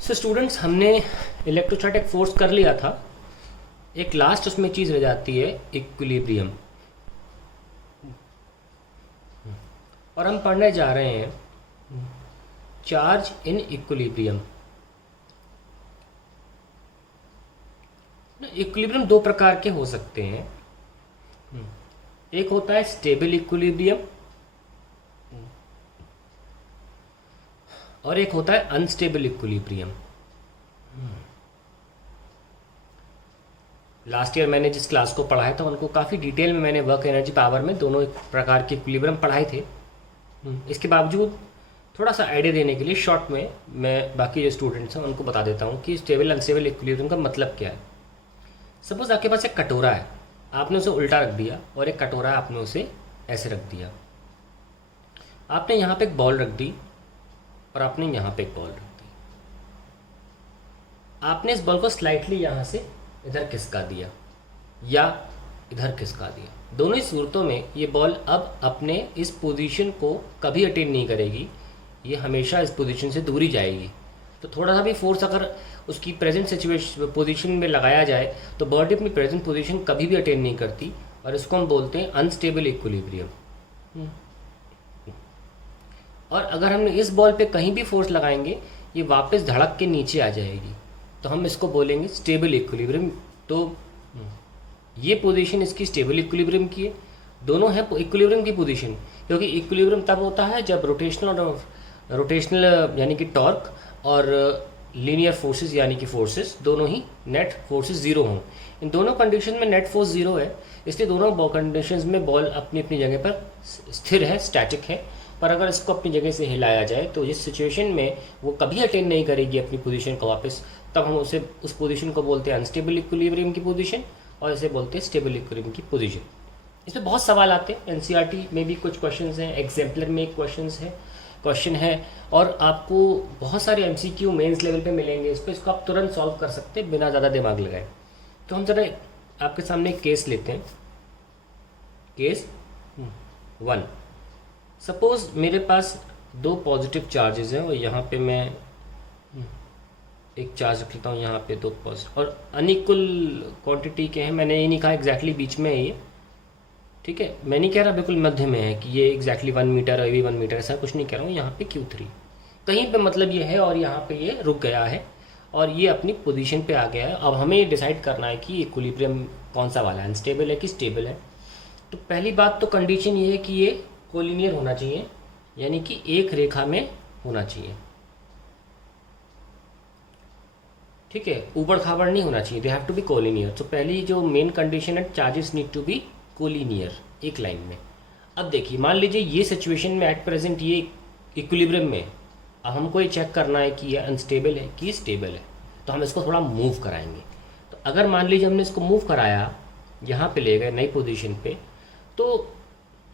So students, हमने electrostatic force कर लिया था। एक लास्ट उसमें चीज़ रह जाती है, इक्विलिब्रियम। और हम पढ़ने जा रहे हैं चार्ज इन इक्विलिब्रियम। इक्विलिब्रियम दो प्रकार के हो सकते हैं। एक होता है स्टेबल इक्विलिब्रियम और एक होता है अनस्टेबल इक्विलिब्रियम। लास्ट ईयर मैंने जिस क्लास को पढ़ाया था उनको काफ़ी डिटेल में मैंने वर्क एनर्जी पावर में दोनों प्रकार के इक्विलिब्रियम पढ़ाए थे। इसके बावजूद थोड़ा सा आइडिया देने के लिए शॉर्ट में मैं बाकी जो स्टूडेंट्स हैं उनको बता देता हूँ कि स्टेबल अनस्टेबल इक्विलिब्रियम का मतलब क्या है। सपोज आपके पास एक कटोरा है, आपने उसे उल्टा रख दिया, और एक कटोरा आपने उसे ऐसे रख दिया। आपने यहाँ पे एक बॉल रख दी और आपने यहाँ पे एक बॉल रख दी। आपने इस बॉल को स्लाइटली यहाँ से इधर खिसका दिया या इधर खिसका दिया। दोनों ही सूरतों में ये बॉल अब अपने इस पोजीशन को कभी अटेन नहीं करेगी, ये हमेशा इस पोजीशन से दूरी जाएगी। तो थोड़ा सा भी फोर्स अगर उसकी प्रेजेंट सिचुएशन पोजीशन में लगाया जाए तो बॉडी अपनी प्रेजेंट पोजीशन कभी भी अटेन नहीं करती, और इसको हम बोलते हैं अनस्टेबल इक्विलिब्रियम। और अगर हमने इस बॉल पे कहीं भी फोर्स लगाएंगे ये वापस धड़क के नीचे आ जाएगी, तो हम इसको बोलेंगे स्टेबल इक्विलिब्रियम। तो ये पोजीशन इसकी स्टेबल इक्विलिब्रियम की है। दोनों है इक्विलिब्रियम की पोजीशन, क्योंकि इक्विलिब्रियम तब होता है जब रोटेशनल यानी कि टॉर्क और लीनियर फोर्सेस यानी कि फोर्सेस दोनों ही नेट फोर्सेस जीरो हों। इन दोनों कंडीशन में नेट फोर्स जीरो है, इसलिए दोनों कंडीशंस में बॉल अपनी अपनी जगह पर स्थिर है, स्टैटिक है। पर अगर इसको अपनी जगह से हिलाया जाए तो इस सिचुएशन में वो कभी अटेन नहीं करेगी अपनी पोजीशन को वापस। तब हम उसे उस पोजीशन को बोलते हैं अनस्टेबल इक्विलिब्रियम की पोजीशन, और इसे बोलते हैं स्टेबल इक्विलिब्रियम की पोजीशन। इसमें बहुत सवाल आते हैं, एनसीईआरटी में भी कुछ क्वेश्चंस हैं, एग्जाम्पलर में एक क्वेश्चन है, और आपको बहुत सारे एमसीक्यू मेंस लेवल पे मिलेंगे। इसको आप तुरंत सॉल्व कर सकते हैं बिना ज़्यादा दिमाग लगाए। तो हम ज़रा आपके सामने एक केस लेते हैं। केस 1, सपोज मेरे पास दो पॉजिटिव चार्जेस हैं और यहाँ पे मैं एक चार्ज रख लेता हूँ, यहाँ पे दो पॉजिटिव और अनइक्वल क्वांटिटी के हैं। मैंने ये नहीं कहा एग्जैक्टली बीच में है ये, ठीक है। मैं नहीं कह रहा बिल्कुल मध्य में है कि ये एग्जैक्टली 1 मीटर और ये भी 1 मीटर, ऐसा कुछ नहीं कह रहा हूँ। यहाँ पे Q3 कहीं पे मतलब ये है और यहाँ पे ये रुक गया है और ये अपनी पोजीशन पे आ गया है। अब हमें ये डिसाइड करना है कि इक्विलिब्रियम कौन सा वाला है, अनस्टेबल है कि स्टेबल है। तो पहली बात तो कंडीशन ये है कि ये कोलिनियर होना चाहिए, यानी कि एक रेखा में होना चाहिए, ठीक है। ऊबड़ खाबड़ नहीं होना चाहिए, they have to be collinear. तो पहली जो मेन कंडीशन है, charges need to be collinear, एक लाइन में। अब देखिए, मान लीजिए ये सिचुएशन में एट प्रेजेंट ये इक्विलिब्रियम में, अब हमको ये चेक करना है कि ये अनस्टेबल है कि स्टेबल है। तो हम इसको थोड़ा मूव कराएंगे। तो अगर मान लीजिए हमने इसको मूव कराया, यहाँ पे ले गए नई पोजीशन पे, तो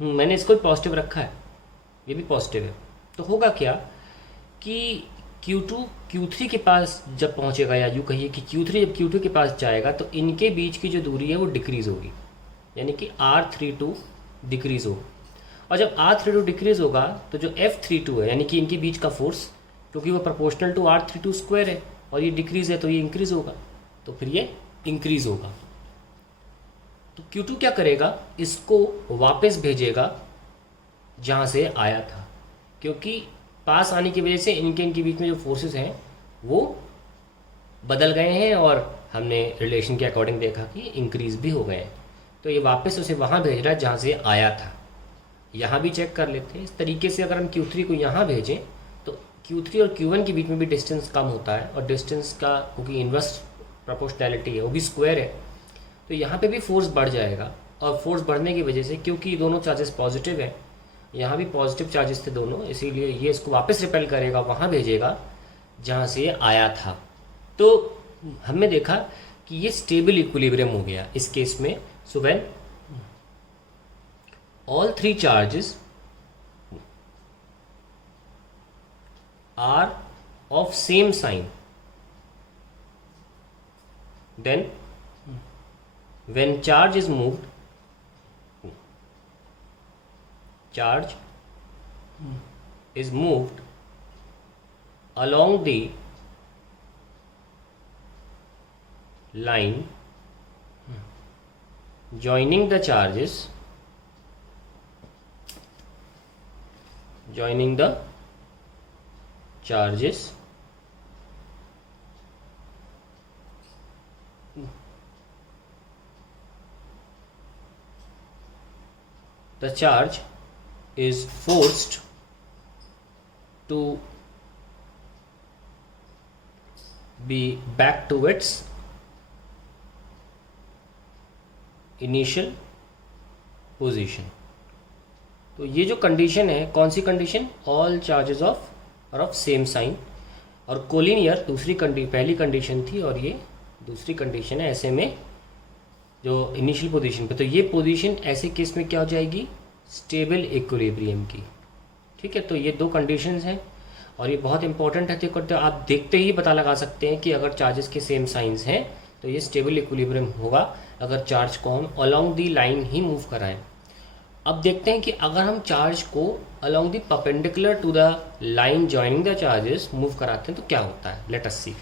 मैंने इसको पॉजिटिव रखा है, ये भी पॉजिटिव है। तो होगा क्या कि Q2 Q3 के पास जब पहुँचेगा, या यूँ कहिए कि Q3 जब Q2 के पास जाएगा, तो इनके बीच की जो दूरी है वो डिक्रीज़ होगी, यानी कि R32 डिक्रीज़ होगा। और जब R32 डिक्रीज़ होगा तो जो F32 है, यानी कि इनके बीच का फोर्स, क्योंकि वो प्रोपोर्शनल टू R32 स्क्वायर है और ये डिक्रीज़ है तो ये इंक्रीज़ होगा, तो फिर ये इंक्रीज़ होगा। तो Q2 क्या करेगा, इसको वापस भेजेगा जहाँ से आया था, क्योंकि पास आने की वजह से इनके बीच में जो फोर्सेस हैं वो बदल गए हैं, और हमने रिलेशन के अकॉर्डिंग देखा कि इंक्रीज़ भी हो गए हैं। तो ये वापस उसे वहाँ भेज रहा है जहाँ से आया था। यहाँ भी चेक कर लेते हैं इस तरीके से। अगर हम Q3 को यहाँ भेजें तो Q3 और Q1 के बीच में भी डिस्टेंस कम होता है, और डिस्टेंस का क्योंकि इन्वर्स प्रोपोर्शनैलिटी है, वो भी स्क्वायर है, तो यहाँ पे भी फोर्स बढ़ जाएगा। और फोर्स बढ़ने की वजह से, क्योंकि दोनों चार्जेस पॉजिटिव है, यहाँ भी पॉजिटिव चार्जेस थे दोनों, इसीलिए ये इसको वापस रिपेल करेगा, वहाँ भेजेगा जहाँ से ये आया था। तो हमने देखा कि ये स्टेबल इक्विलिब्रियम हो गया इस केस में। So when all three charges are of same sign, then when charge is moved, charge is moved along the line joining the charges the charge is forced to be back to its initial position. तो ये जो condition है, कौन सी condition? All charges of same sign, और collinear पहली condition थी और ये दूसरी कंडीशन है ऐसे में जो इनिशियल पोजीशन पे। तो ये पोजीशन ऐसे केस में क्या हो जाएगी? स्टेबल इक्विलिब्रियम की। ठीक है, तो ये दो कंडीशंस हैं और ये बहुत इंपॉर्टेंट है। तो आप देखते ही पता लगा सकते हैं कि अगर चार्जेस के सेम साइंस हैं तो ये स्टेबल इक्विलिब्रियम होगा अगर चार्ज को हम अलोंग दी लाइन ही मूव कराएं। अब देखते हैं कि अगर हम चार्ज को along the perpendicular to the line joining the charges move कराते हैं तो क्या होता है। लेट अस सी।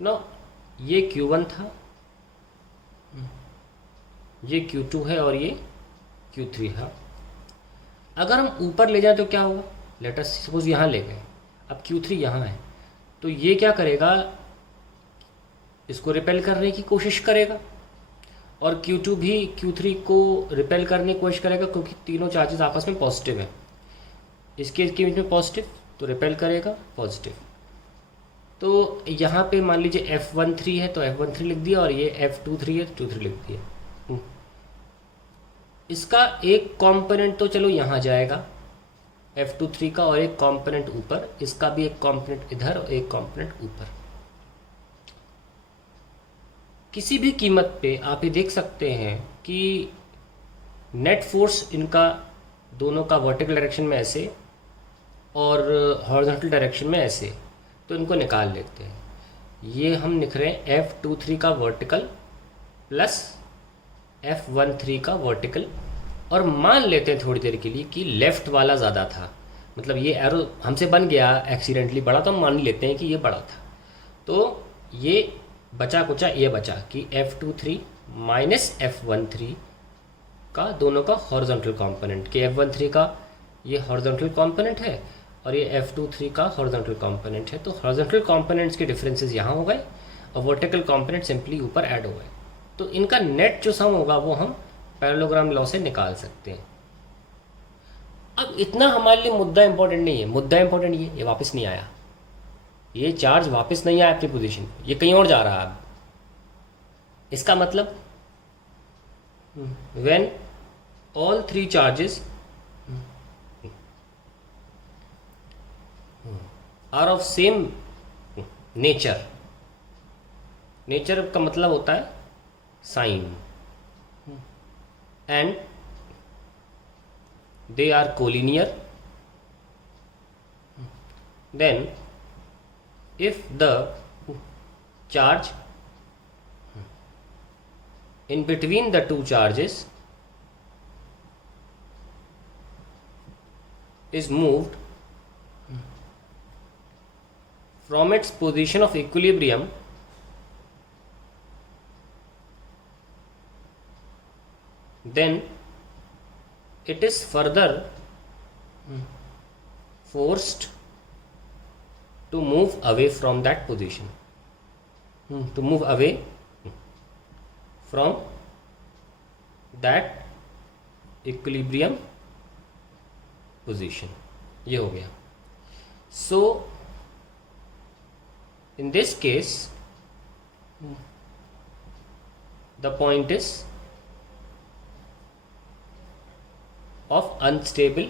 नो, ये Q1 था, ये Q2 है और ये Q3 है। अगर हम ऊपर ले जाए तो क्या होगा? लेट अस सपोज यहाँ ले गए, अब Q3 यहाँ है, तो ये क्या करेगा? इसको रिपेल करने की कोशिश करेगा और Q2 भी Q3 को रिपेल करने की कोशिश करेगा क्योंकि तीनों चार्जेस आपस में पॉजिटिव है। इसके बीच में पॉजिटिव, तो रिपेल करेगा पॉजिटिव। तो यहाँ पे मान लीजिए F13 है तो F13 लिख दिया और ये F23 है तो 23 लिख दिया। इसका एक कंपोनेंट तो चलो यहाँ जाएगा F23 का और एक कंपोनेंट ऊपर, इसका भी एक कंपोनेंट इधर और एक कंपोनेंट ऊपर। किसी भी कीमत पे आप ये देख सकते हैं कि नेट फोर्स इनका दोनों का वर्टिकल डायरेक्शन में ऐसे और हॉरिजॉन्टल डायरेक्शन में ऐसे, तो इनको निकाल लेते हैं। ये हम लिख रहे हैं F23 का वर्टिकल प्लस F13 का वर्टिकल, और मान लेते हैं थोड़ी देर के लिए कि लेफ़्ट वाला ज़्यादा था, मतलब ये एरो हमसे बन गया एक्सीडेंटली बड़ा, तो हम मान लेते हैं कि ये बड़ा था। तो ये बचा कुचा ये बचा कि F23 माइनस F13 का दोनों का हॉरिजॉन्टल कंपोनेंट, कि F13 का ये हॉरिजॉन्टल कंपोनेंट है और ये F23 का हॉरिजॉन्टल कंपोनेंट है। तो हॉरिजॉन्टल कंपोनेंट्स के डिफरेंसेस यहाँ हो गए और वर्टिकल कंपोनेंट सिंपली ऊपर ऐड हो गए। तो इनका नेट जो सम होगा वो हम पैरेललोग्राम लॉ से निकाल सकते हैं। अब इतना हमारे लिए मुद्दा इंपॉर्टेंट नहीं है, मुद्दा इंपॉर्टेंट ये वापस नहीं आया, ये चार्ज वापस नहीं आया अपनी पोजीशन पे, ये कहीं और जा रहा है। अब इसका मतलब when all three charges are of same nature, nature का मतलब होता है sign, and they are collinear, then if the charge in between the two charges is moved from its position of equilibrium then it is further forced to move away from that position, to move away from that equilibrium position। ये हो गया। So in this case the point is of unstable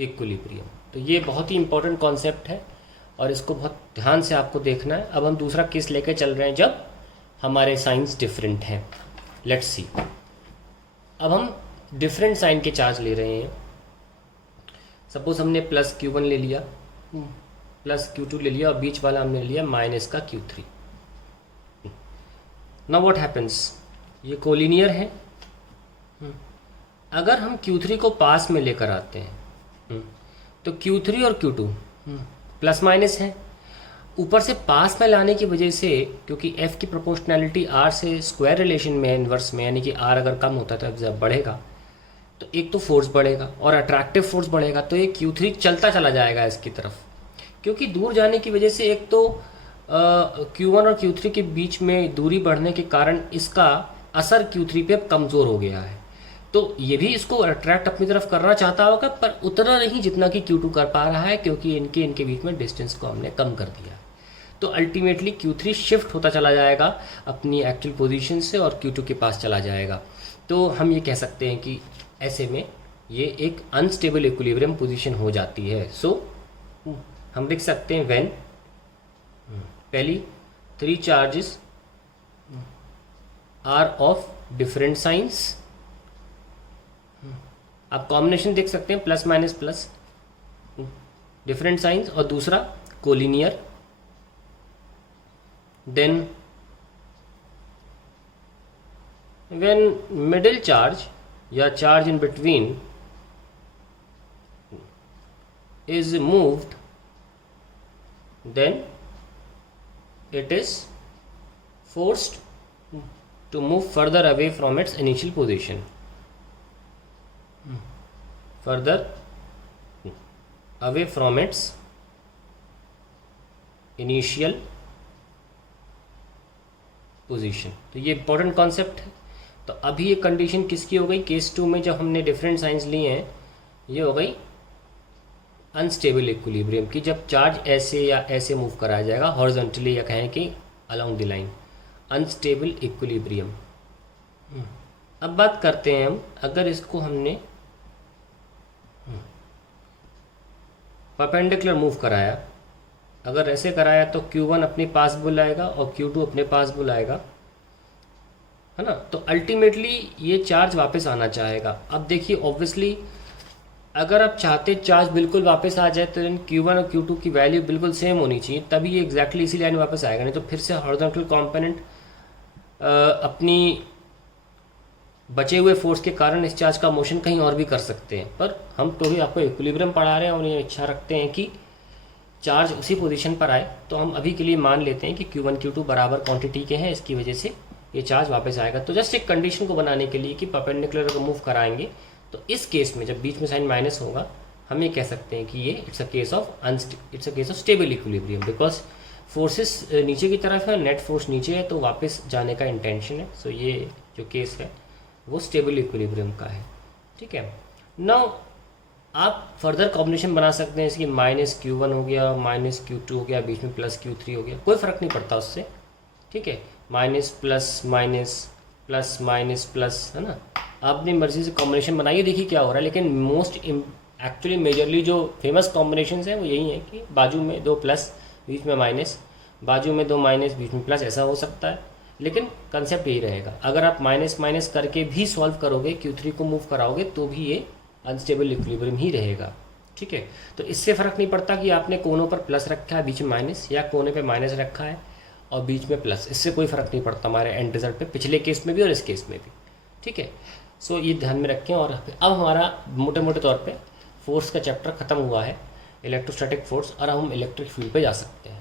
equilibrium. तो ये बहुत ही important concept है और इसको बहुत ध्यान से आपको देखना है। अब हम दूसरा केस लेकर चल रहे हैं जब हमारे साइंस डिफरेंट हैं। लेट्स सी, अब हम डिफरेंट साइन के चार्ज ले रहे हैं। सपोज हमने प्लस Q1 ले लिया, प्लस Q2 ले लिया और बीच वाला हमने लिया माइनस का Q3। नाउ व्हाट हैपेंस, ये कोलिनियर है। अगर हम Q3 को पास में लेकर आते हैं तो Q3 और Q2 प्लस माइनस है, ऊपर से पास में लाने की वजह से, क्योंकि F की प्रोपोर्शनैलिटी R से स्क्वायर रिलेशन में है, इन्वर्स में, यानी कि R अगर कम होता है तो F जब बढ़ेगा तो एक तो फोर्स बढ़ेगा और अट्रैक्टिव फोर्स बढ़ेगा, तो ये Q3 चलता चला जाएगा इसकी तरफ, क्योंकि दूर जाने की वजह से एक तो Q1 और Q3 के बीच में दूरी बढ़ने के कारण इसका असर Q3 पे कमज़ोर हो गया है। तो ये भी इसको अट्रैक्ट अपनी तरफ करना चाहता होगा, पर उतना नहीं जितना कि Q2 कर पा रहा है, क्योंकि इनके बीच में डिस्टेंस को हमने कम कर दिया है। तो अल्टीमेटली Q3 शिफ्ट होता चला जाएगा अपनी एक्चुअल पोजीशन से और Q2 के पास चला जाएगा। तो हम ये कह सकते हैं कि ऐसे में ये एक अनस्टेबल इक्विलिब्रियम पोजीशन हो जाती है। सो हम लिख सकते हैं व्हेन पहली 3 charges are of different signs, आप कॉम्बिनेशन देख सकते हैं plus minus plus different signs, और दूसरा collinear. Then when middle charge या charge in between is moved, then it is forced to move further away from its initial position, further away from its initial position। तो ये important concept है। तो अभी ये condition किसकी हो गई? केस 2 में जब हमने डिफरेंट साइंस लिए हैं, ये हो गई अनस्टेबल इक्विलिब्रियम की, जब चार्ज ऐसे या ऐसे मूव कराया जाएगा हॉरिजॉन्टली, या कहें कि along the line, unstable equilibrium. अब बात करते हैं हम, अगर इसको हमने परपेंडिकुलर मूव कराया, अगर ऐसे कराया तो Q1 अपने पास बुलाएगा और Q2 अपने पास बुलाएगा, है ना। तो अल्टीमेटली ये चार्ज वापस आना चाहेगा। अब देखिए ऑब्वियसली अगर आप चाहते चार्ज बिल्कुल वापस आ जाए तो Q1 और Q2 की वैल्यू बिल्कुल सेम होनी चाहिए, तभी ये एग्जैक्टली इसी लाइन वापस आएगा, नहीं तो फिर से हॉरिजॉन्टल कंपोनेंट अपनी बचे हुए फोर्स के कारण इस चार्ज का मोशन कहीं और भी कर सकते हैं। पर हम तो भी आपको इक्विलिब्रियम पढ़ा रहे हैं और ये इच्छा रखते हैं कि चार्ज उसी पोजीशन पर आए, तो हम अभी के लिए मान लेते हैं कि Q1 Q2 बराबर क्वांटिटी के हैं, इसकी वजह से ये चार्ज वापस आएगा। तो जस्ट एक कंडीशन को बनाने के लिए कि परपेंडिकुलर को मूव कराएंगे, तो इस केस में जब बीच में साइन माइनस होगा, हम ये कह सकते हैं कि ये it's a case of stable equilibrium, because forces नीचे की तरफ है, नेट फोर्स नीचे है, तो वापस जाने का इंटेंशन है। सो ये जो केस है वो स्टेबल इक्विलिब्रियम का है। ठीक है, नाउ आप फर्दर कॉम्बिनेशन बना सकते हैं, इसकी माइनस Q1 हो गया, माइनस Q2 हो गया, बीच में प्लस Q3 हो गया, कोई फ़र्क नहीं पड़ता उससे। ठीक है, minus plus minus plus minus plus, है ना, आप अपनी मर्जी से कॉम्बिनेशन बनाइए, देखिए क्या हो रहा है। लेकिन मोस्ट एक्चुअली मेजरली जो फेमस कॉम्बिनेशन हैं वो यही है कि बाजू में 2 प्लस बीच में माइनस, बाजू में 2 माइनस बीच में प्लस, ऐसा हो सकता है। लेकिन कंसेप्ट यही रहेगा, अगर आप माइनस माइनस करके भी सॉल्व करोगे, Q3 को मूव कराओगे, तो भी ये अनस्टेबल इक्विलिब्रियम ही रहेगा। ठीक है, तो इससे फ़र्क नहीं पड़ता कि आपने कोनों पर प्लस रखा है बीच में माइनस, या कोने पे माइनस रखा है और बीच में प्लस, इससे कोई फ़र्क नहीं पड़ता हमारे एंड रिजल्ट पे, पिछले केस में भी और इस केस में भी। ठीक है, सो ये ध्यान में रखें। और अब हमारा मोटे मोटे तौर पे फोर्स का चैप्टर ख़त्म हुआ है, इलेक्ट्रोस्टैटिक फोर्स, और अब हम इलेक्ट्रिक फील्ड पे जा सकते हैं।